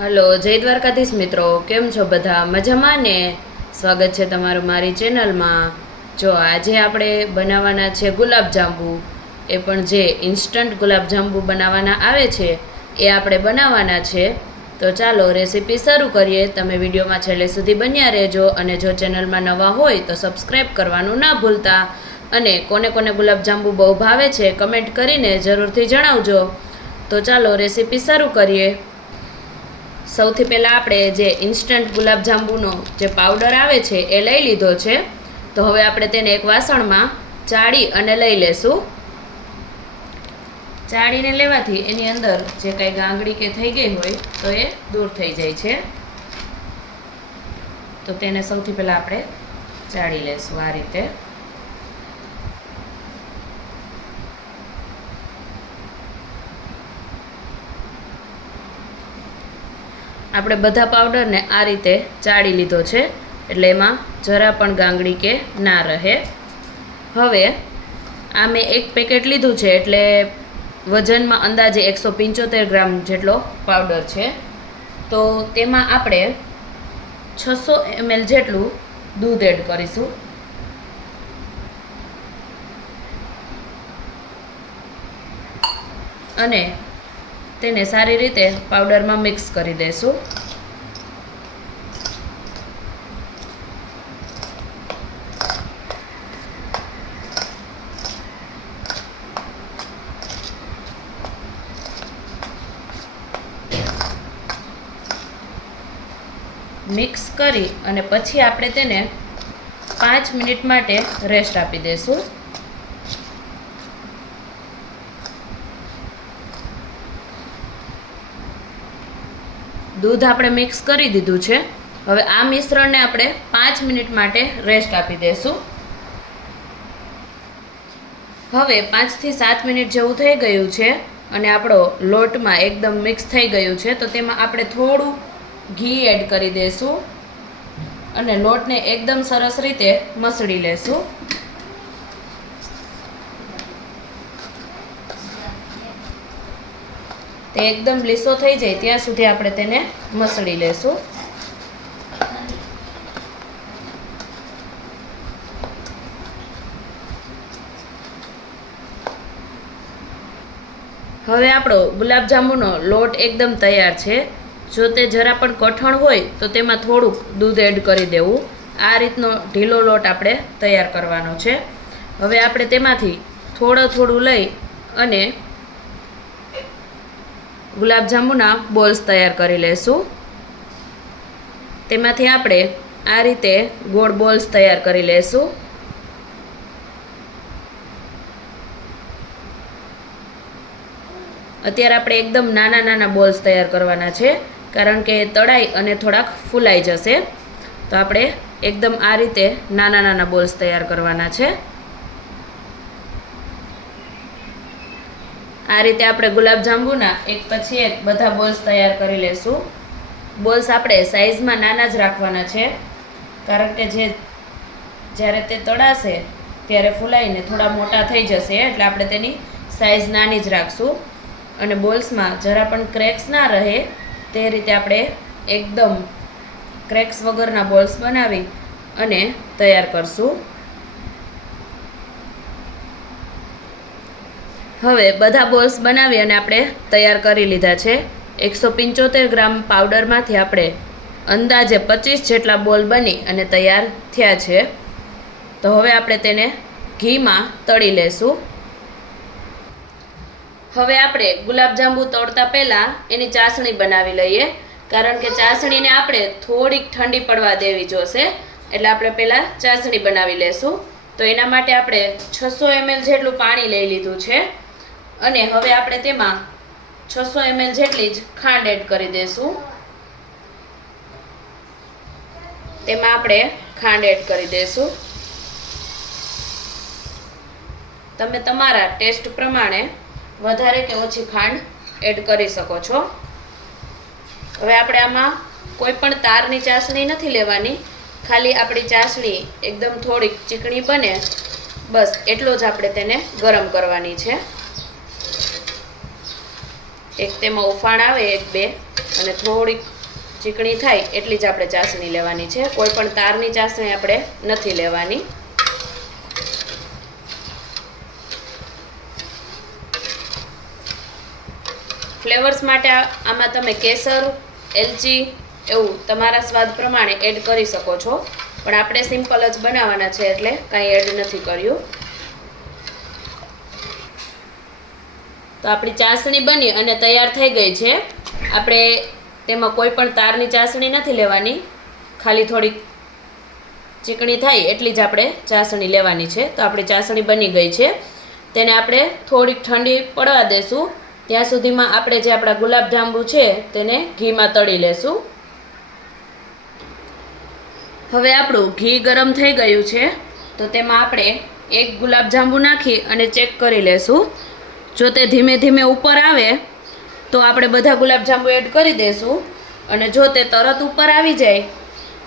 Hello, જય દ્વારકાધીશ મિત્રો, કેમ છો બધા? મજામાં ને? સ્વાગત છે તમારું મારી ચેનલમાં. જો આજે આપણે બનાવવાના છે ગુલાબજાંબુ. એ પણ જે ઇન્સ્ટન્ટ ગુલાબજાંબુ બનાવવાના આવે છે એ આપણે બનાવવાના છે. તો ચાલો રેસીપી શરૂ કરીએ. તમે વિડીયોમાં છેલ્લે સુધી બન્યા રહેજો અને જો ચેનલમાં નવા હોય તો સબસ્ક્રાઈબ કરવાનું ના ભૂલતા. અને કોને કોને ગુલાબજાંબુ બહુ ભાવે છે કમેન્ટ કરીને જરૂરથી જણાવજો. તો ચાલો રેસીપી શરૂ કરીએ. સૌથી પહેલાં આપણે જે ઇન્સ્ટન્ટ ગુલાબજાંબુનો જે પાવડર આવે છે એ લઈ લીધો છે. તો હવે આપણે તેને એક વાસણમાં ચાળી અને લઈ લેશું. ચાળીને લેવાથી એની અંદર જે કાંઈ ગાંગડી કે થઈ ગઈ હોય તો એ દૂર થઈ જાય છે. તો તેને સૌથી પહેલાં આપણે ચાળી લેશું આ રીતે. આપણે બધા પાવડરને આ રીતે ચાળી લીધો છે એટલે એમાં જરા પણ ગાંગડી કે ના રહે. હવે આ મેં એક પેકેટ લીધું છે એટલે વજનમાં અંદાજે 175 ગ્રામ જેટલો પાવડર છે. તો તેમાં આપણે 600 ml જેટલું દૂધ એડ કરીશું. અને તેને સારી રીતે પાવડરમાં મિક્સ કરી દઈશું. મિક્સ કરી અને પછી આપણે તેને 5 મિનિટ માટે રેસ્ટ આપી દઈશું. દૂધ આપણે મિક્સ કરી દીધું છે. હવે આ મિશ્રણને આપણે 5 મિનિટ માટે રેસ્ટ આપી દઈશું. હવે 5 થી 7 મિનિટ જેવું થઈ ગયું છે અને આપણો લોટમાં એકદમ મિક્સ થઈ ગયું છે. તો તેમાં આપણે થોડું ઘી એડ કરી દઈશું અને લોટને એકદમ સરસ રીતે મસળી લેશું. તે એકદમ લીસો થઈ જાય ત્યાં સુધી આપણે તેને મસળી લેશું. હવે આપણો ગુલાબજાંબુનો લોટ એકદમ તૈયાર છે. જો તે જરા પણ કઠણ હોય તો તેમાં થોડુંક દૂધ એડ કરી દેવું. આ રીતનો ઢીલો લોટ આપણે તૈયાર કરવાનો છે. હવે આપણે તેમાંથી થોડું લઈ અને ગુલાબજાંબુના બોલ્સ તૈયાર કરી લેશું. તેમાંથી આપણે આ રીતે ગોળ બોલ્સ તૈયાર કરી લેશું. અત્યારે આપણે એકદમ નાના બોલ્સ તૈયાર કરવાના છે કારણ કે તળાઈ અને થોડાક ફૂલાઈ જશે. તો આપણે એકદમ આ રીતે નાના બોલ્સ તૈયાર કરવાના છે. આ રીતે આપણે ગુલાબજાંબુના એક પછી એક બધા બોલ્સ તૈયાર કરી લેશું. બોલ્સ આપણે સાઇઝમાં નાના જ રાખવાના છે કારણ કે જ્યારે તે તળાશે ત્યારે ફૂલાઈને થોડા મોટા થઈ જશે એટલે આપણે તેની સાઇઝ નાની જ રાખશું. અને બોલ્સમાં જરા પણ ક્રેક્સ ના રહે તે રીતે આપણે એકદમ ક્રેક્સ વગરના બોલ્સ બનાવી અને તૈયાર કરશું. હવે બધા બોલ્સ બનાવી અને આપણે તૈયાર કરી લીધા છે. 175 ગ્રામ પાવડરમાંથી આપણે અંદાજે 25 જેટલા બોલ બની અને તૈયાર થયા છે. તો હવે આપણે તેને ઘીમાં તળી લેશું. હવે આપણે ગુલાબજાંબુ તળતા પહેલાં એની ચાસણી બનાવી લઈએ કારણ કે ચાસણીને આપણે થોડીક ઠંડી પડવા દેવી જોશે. એટલે આપણે પહેલાં ચાસણી બનાવી લેશું. તો એના માટે આપણે 600 ml જેટલું પાણી લઈ લીધું છે અને હવે આપણે તેમાં 600 ml જેટલી જ ખાંડ એડ કરી દઈશું. તેમાં આપણે ખાંડ એડ કરી દઈશું. તમે તમારા ટેસ્ટ પ્રમાણે વધારે કે ઓછી ખાંડ એડ કરી શકો છો. હવે આપણે આમાં કોઈ પણ તારની ચાસણી નથી લેવાની. ખાલી આપણી ચાસણી એકદમ થોડીક ચીકણી બને બસ એટલો જ આપણે તેને ગરમ કરવાની છે. એક તેમાં ઉફાણ આવે 1-2 અને થોડીક ચીકણી થાય એટલી જ આપણે ચાસણી લેવાની છે. કોઈ પણ તારની ચાસણી આપણે નથી લેવાની. ફ્લેવર્સ માટે આમાં તમે કેસર, એલચી એવું તમારા સ્વાદ પ્રમાણે એડ કરી શકો છો, પણ આપણે સિમ્પલ જ બનાવવાના છે એટલે કાંઈ એડ નથી કર્યું. તો આપણી ચાસણી બની અને તૈયાર થઈ ગઈ છે. આપણે તેમાં કોઈ પણ તારની ચાસણી નથી લેવાની, ખાલી થોડીક ચીકણી થાય એટલી જ આપણે ચાસણી લેવાની છે. તો આપણી ચાસણી બની ગઈ છે. તેને આપણે થોડીક ઠંડી પડવા દેશું. ત્યાં સુધીમાં આપણે જે આપણા ગુલાબજાંબુ છે તેને ઘીમાં તળી લેશું. હવે આપણું ઘી ગરમ થઈ ગયું છે, તો તેમાં આપણે એક ગુલાબજાંબુ નાખી અને ચેક કરી લેશું. જો તે ધીમે ધીમે ઉપર આવે તો આપણે બધા ગુલાબજાંબુ એડ કરી દેશું, અને જો તે તરત ઉપર આવી જાય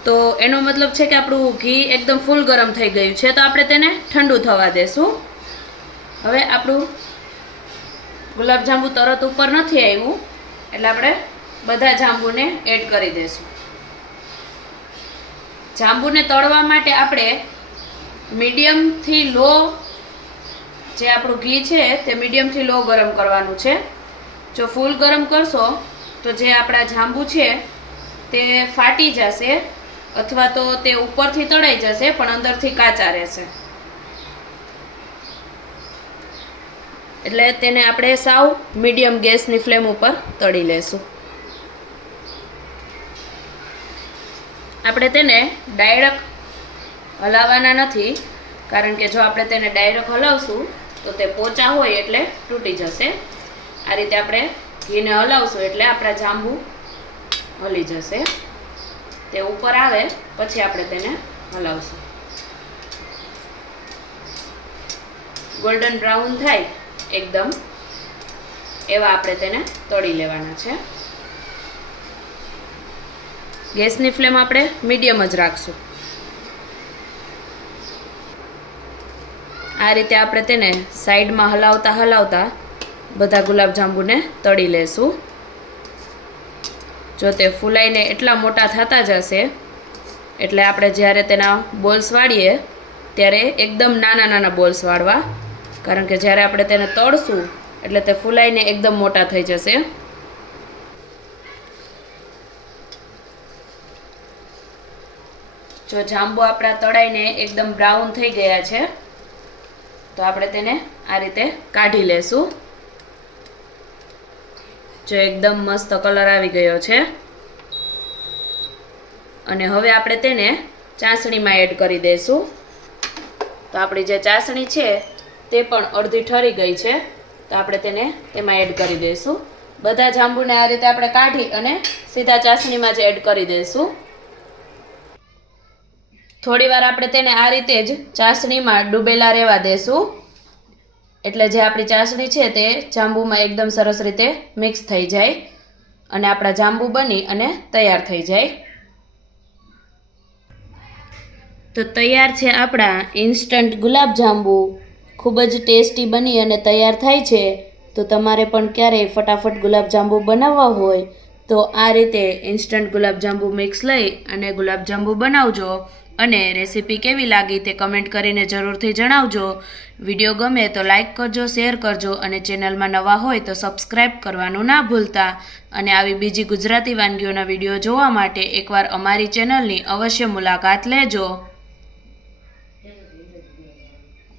તો એનો મતલબ છે કે આપણું ઘી એકદમ ફૂલ ગરમ થઈ ગયું છે, તો આપણે તેને ઠંડુ થવા દેશું. હવે આપણું ગુલાબજાંબુ તરત ઉપર નથી આવ્યું એટલે આપણે બધા જાંબુને એડ કરી દઈશું. જાંબુને તળવા માટે આપણે મીડિયમથી લો, જે આપણું ઘી છે તે મીડિયમથી લો ગરમ કરવાનું છે. જો ફૂલ ગરમ કરશો તો જે આપણા જાંબુ છે તે ફાટી જશે, અથવા તો તે ઉપરથી તળાઈ જશે પણ અંદરથી કાચા રહેશે. એટલે તેને આપણે સાવ મીડિયમ ગેસની ફ્લેમ ઉપર તળી લેશું. આપણે તેને ડાયરેક્ટ હલાવવાના નથી, કારણ કે જો આપણે તેને ડાયરેક્ટ હલાવશું તો તે પોચા હોય એટલે તૂટી જશે. આ રીતે આપણે ઘીને હલાવશું એટલે આપણા જાંબુ હલી જશે. તે ઉપર આવે પછી આપણે તેને હલાવશું. ગોલ્ડન બ્રાઉન થાય એકદમ એવા આપણે તેને તળી લેવાના છે. ગેસની ફ્લેમ આપણે મીડિયમ જ રાખશું. આ રીતે આપણે તેને સાઈડમાં હલાવતા હલાવતા બધા ગુલાબજાંબુને તળી લેશું. જો તે ફૂલાઈને એટલા મોટા થતા જશે એટલે આપણે જ્યારે તેના બોલ્સ વાળીએ ત્યારે એકદમ નાના નાના બોલ્સ વાળવા, કારણ કે જ્યારે આપણે તેને તળશું એટલે તે ફૂલાઈને એકદમ મોટા થઈ જશે. જો જાંબુ આપણા તળાઈને એકદમ બ્રાઉન થઈ ગયા છે તો આપણે તેને આ રીતે કાઢી લેશું. જો એકદમ મસ્ત કલર આવી ગયો છે, અને હવે આપણે તેને ચાસણીમાં એડ કરી દઈશું. તો આપણી જે ચાસણી છે તે પણ અડધી ઠરી ગઈ છે, તો આપણે તેને તેમાં એડ કરી દઈશું. બધા જાંબુને આ રીતે આપણે કાઢી અને સીધા ચાસણીમાં જ એડ કરી દઈશું. થોડીવાર આપણે તેને આ રીતે જ ચાસણીમાં ડૂબેલા રહેવા દઈશું, એટલે જે આપણી ચાસણી છે તે જાંબુમાં એકદમ સરસ રીતે મિક્સ થઈ જાય અને આપણા જાંબુ બની અને તૈયાર થઈ જાય. તો તૈયાર છે આપણા ઇન્સ્ટન્ટ ગુલાબજાંબુ. ખૂબ જ ટેસ્ટી બની અને તૈયાર થાય છે. તો તમારે પણ ક્યારેય ફટાફટ ગુલાબજાંબુ બનાવવા હોય તો આ રીતે ઇન્સ્ટન્ટ ગુલાબજાંબુ મિક્સ લઈ અને ગુલાબજાંબુ બનાવજો. અને રેસીપી કેવી લાગી તે કમેન્ટ કરીને જરૂરથી જણાવજો. વિડીયો ગમે તો લાઈક કરજો, શેર કરજો, અને ચેનલમાં નવા હોય તો સબસ્ક્રાઈબ કરવાનું ના ભૂલતા. અને આવી બીજી ગુજરાતી વાનગીઓના વિડીયો જોવા માટે એકવાર અમારી ચેનલની અવશ્ય મુલાકાત લેજો.